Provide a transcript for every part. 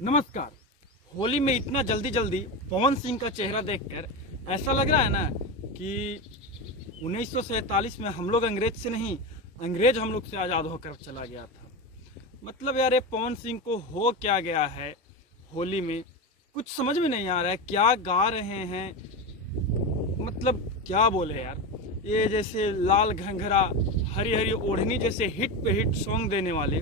नमस्कार। होली में इतना जल्दी जल्दी पवन सिंह का चेहरा देखकर ऐसा लग रहा है ना कि 1947 में हम लोग अंग्रेज से नहीं, अंग्रेज हम लोग से आज़ाद होकर चला गया था। मतलब यार ये पवन सिंह को हो क्या गया है होली में, कुछ समझ में नहीं आ रहा है। क्या गा रहे हैं, मतलब क्या बोले यार। ये जैसे लाल घंघरा हरी हरी ओढ़नी जैसे हिट पे हिट सॉन्ग देने वाले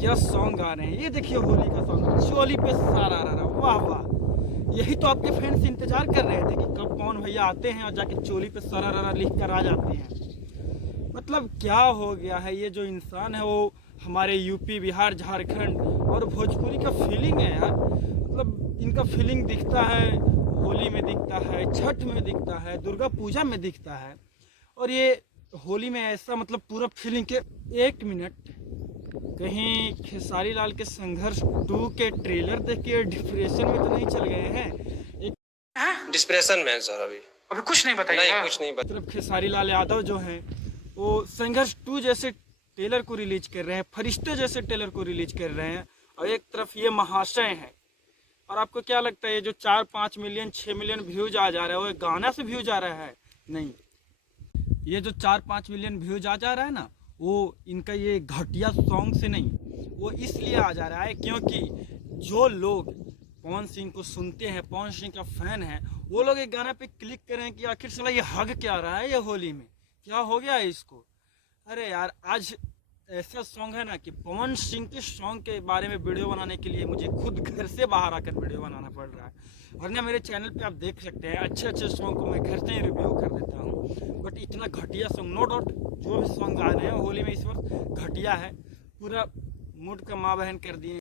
क्या सॉन्ग गा रहे हैं। ये देखिए होली का सॉन्ग, चोली पे सारा रा रा, वाह वाह। यही तो आपके फैंस इंतजार कर रहे थे कि कब पवन भैया आते हैं और जाके चोली पे सारा रा रा लिख कर आ जाते हैं। मतलब क्या हो गया है। ये जो इंसान है वो हमारे यूपी बिहार झारखंड और भोजपुरी का फीलिंग है यार। मतलब इनका फीलिंग दिखता है होली में, दिखता है छठ में, दिखता है दुर्गा पूजा में, दिखता है। और ये होली में ऐसा मतलब पूरा फीलिंग के एक मिनट कहीं खेसारी लाल के संघर्ष 2 के ट्रेलर देख के डिप्रेशन में तो नहीं चल गए हैं। एक डिस्प्रेशन में है सर अभी कुछ नहीं बताइए। नहीं कुछ नहीं बता। तरफ खेसारी लाल यादव जो हैं वो संघर्ष 2 जैसे ट्रेलर को रिलीज कर रहे हैं, फरिश्ते जैसे ट्रेलर को रिलीज कर रहे हैं, और एक तरफ ये महाशय हैं। और आपको क्या लगता है ये जो 4-5 मिलियन 6 मिलियन व्यूज आ जा रहा है वो गाना से व्यूज आ रहा है? नहीं, ये जो 4-5 मिलियन व्यूज आ जा रहा है ना, वो इनका ये घटिया सॉन्ग से नहीं, वो इसलिए आ जा रहा है क्योंकि जो लोग पवन सिंह को सुनते हैं, पवन सिंह का फैन है, वो लोग एक गाना पे क्लिक करें कि आखिर साला ये हग क्या रहा है, ये होली में क्या हो गया है इसको। अरे यार आज ऐसा सॉन्ग है ना कि पवन सिंह के सॉन्ग के बारे में वीडियो बनाने के लिए मुझे खुद घर से बाहर आकर वीडियो बनाना पड़ रहा है। वरना मेरे चैनल पे आप देख सकते हैं अच्छे अच्छे सॉन्ग को मैं घर से ही रिव्यू कर देता हूँ। बट इतना घटिया सॉन्ग, नो डाउट जो भी सॉन्ग आ रहे हैं होली में इस वक्त घटिया है, पूरा मूड का माँ बहन कर दिए।